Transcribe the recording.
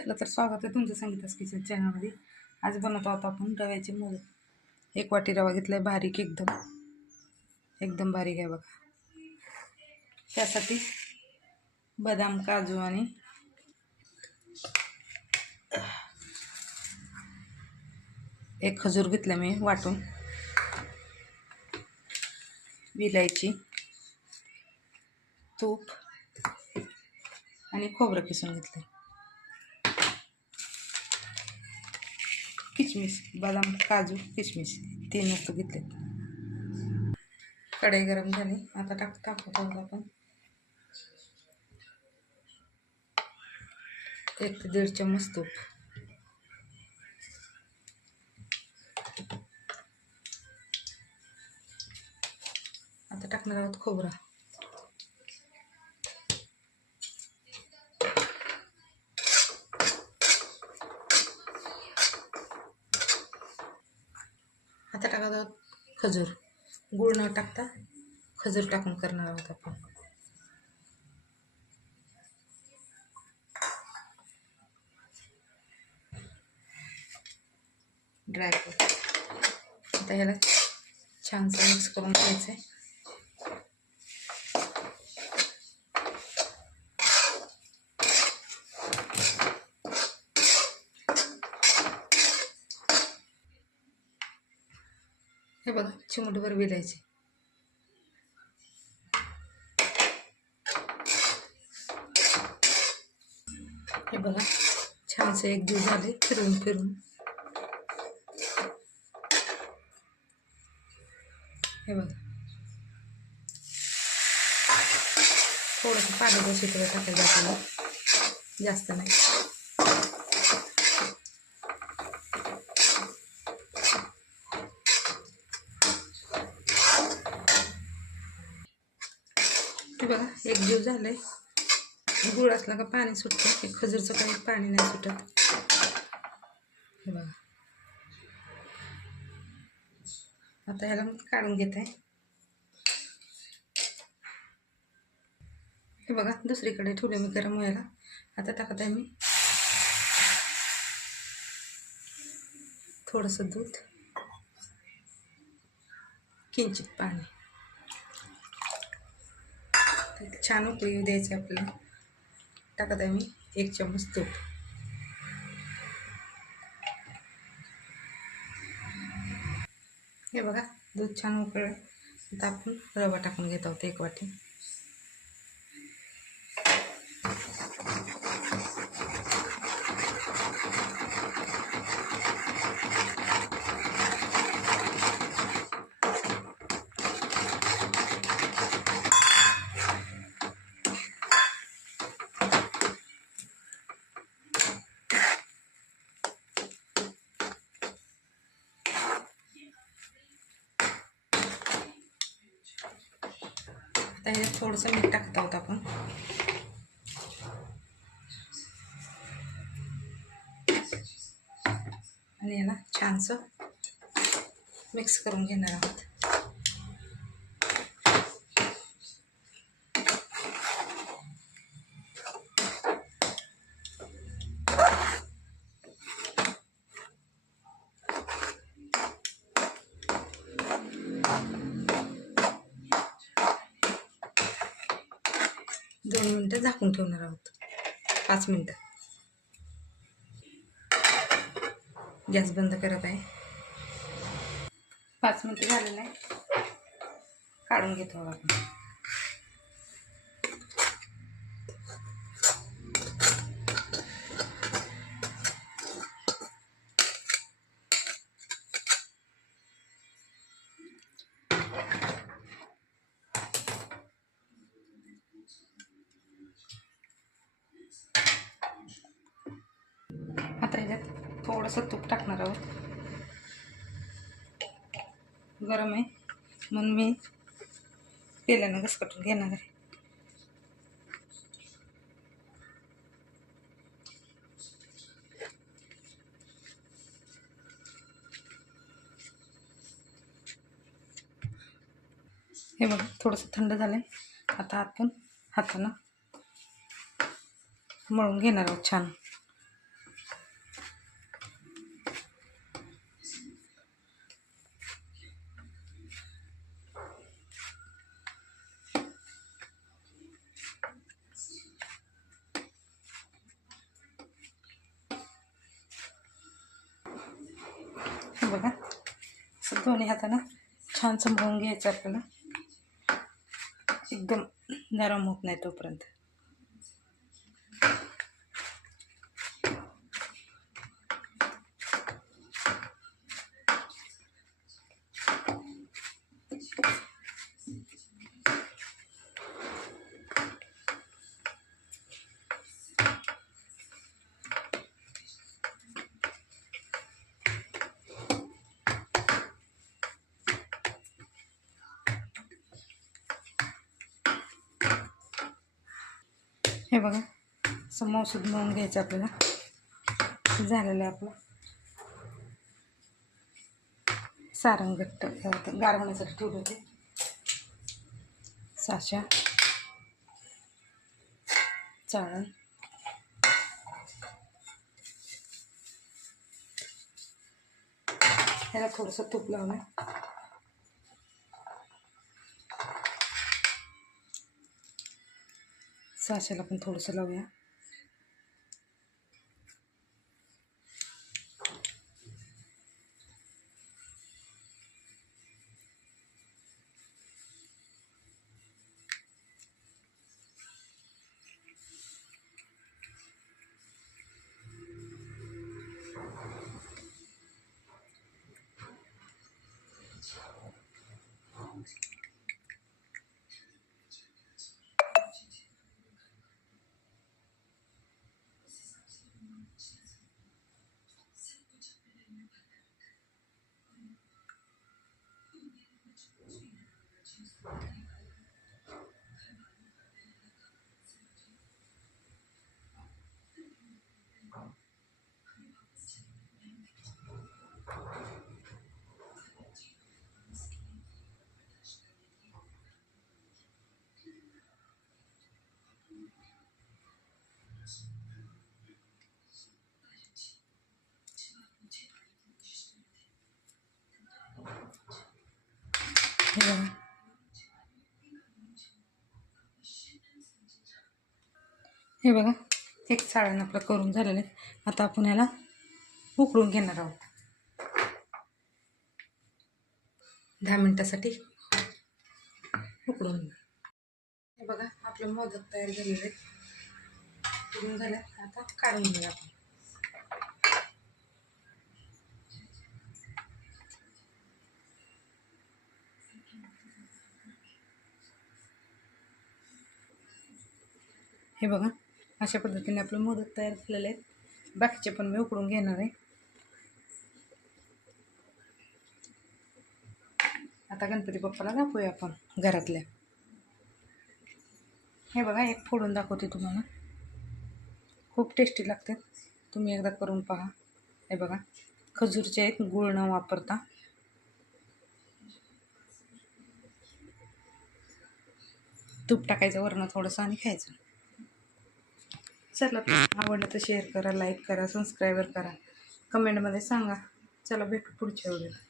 चला तर स्वागत आहे तुमचं संगीतास किचन चॅनलमध्ये आज बनवतो आहोत आपण रव्याचे मोदक. एक वाटी रवा घेतला आहे बारीक एकदम. एकदम बारीक आहे बघा. त्यासाठी बदाम काजू आणि एक खजूर घेतला मी वाटून. विलायची तूप आणि खोबरं किसून घेतलं किशमिश बदाम काजू किशमिश तीन वस्तू घेतले कढई गरम झाली. आता टाक टाकतो थोडं आपण. एक ते दीड चम्मच तूप. आता टाकणार आहोत खोबरा आता टाकत आहोत खजूर. गुळ न टाकता खजूर टाकून करणार आहोत आपण. ड्रायफ्रूट आता ह्याला छानसं मिक्स करून घ्यायचं आहे हे बघा चिमूटभर विलायचे. हे बघा छानसे एक दिवस झाले फिरून फिरून. हे बघा. थोडंसं पाणी बस इकडे टाकायचं आपल्याला. जास्त नाही. बघा एक जीव झालंय. गुळ असला का पाणी सुटतं. हे खजूरचं काही पाणी नाही सुटत. हे बघा. आता ह्याला मी काढून घेत. आहे हे बघा दुसरीकडे ठेवले मी गरम व्हायला. आता टाकत आहे मी. थोडंसं दूध. किंचित पाणी. छान उकळी येऊ द्यायची आपल्याला. टाकत आहे मी एक चम्मच तूप. हे बघा दूध छान उकळ आता आपण रवा टाकून घेत आहोत एक वाटी. आता हे थोडंसं मीठ टाकत आहोत आपण. आणि याला छानसं मिक्स करून घेणार आहोत. दोन मिनटं झाकून ठेवणार आहोत. पाच मिनटं. गॅस बंद करत आहे. पाच मिनटं झालेलं आहे काढून घेतो आपण. थोडंसं तूप टाकणार आहोत. गरम आहे. म्हणून मी तेलानं घसकटून घेणार आहे. हे बघा थोडंसं थंड झालं आहे आता आपण हातानं मळून घेणार आहोत छान. बघा. असं दोन्ही हातानं छान संभवून घ्यायचं आपल्याला. एकदम नरम होत नाही तोपर्यंत. हे बघा असं मौसूद मिळून घ्यायचं आपल्याला. झालेलं आहे आपलं. सारंग घट्ट गार होण्यासाठी ठेवले होते. साशा चाळण. ह्याला थोडंसं तूप लावलं साशाला पण थोडंसं लावूया. हे बघा. हे बघा. एक चाळण आपलं करून झालेलं आहे. आता आपण याला उकडून घेणार आहोत. दहा मिनटासाठी उकडून हे बघा आपलं मोदक तयार झालेलं आहे. करून झालं. आता काढून घेऊया आपण. हे बघा अशा पद्धतीने आपलं मोदक तयार झालेले आहेत बाकीचे पण मी उकडून घेणार आहे. आता गणपती बाप्पाला दाखवूया आपण घरातल्या. हे बघा एक फोडून दाखवते तुम्हाला. खूप टेस्टी लागतात. तुम्ही एकदा करून पहा. हे बघा खजूरचे आहेत गुळ न वापरता. तूप टाकायचं वरनं थोडंसं आणि खायचं. चला आवडलं तर शेअर करा लाईक करा सबस्क्राईबर करा. कमेंटमध्ये सांगा. चला भेटू पुढच्या वेळेला.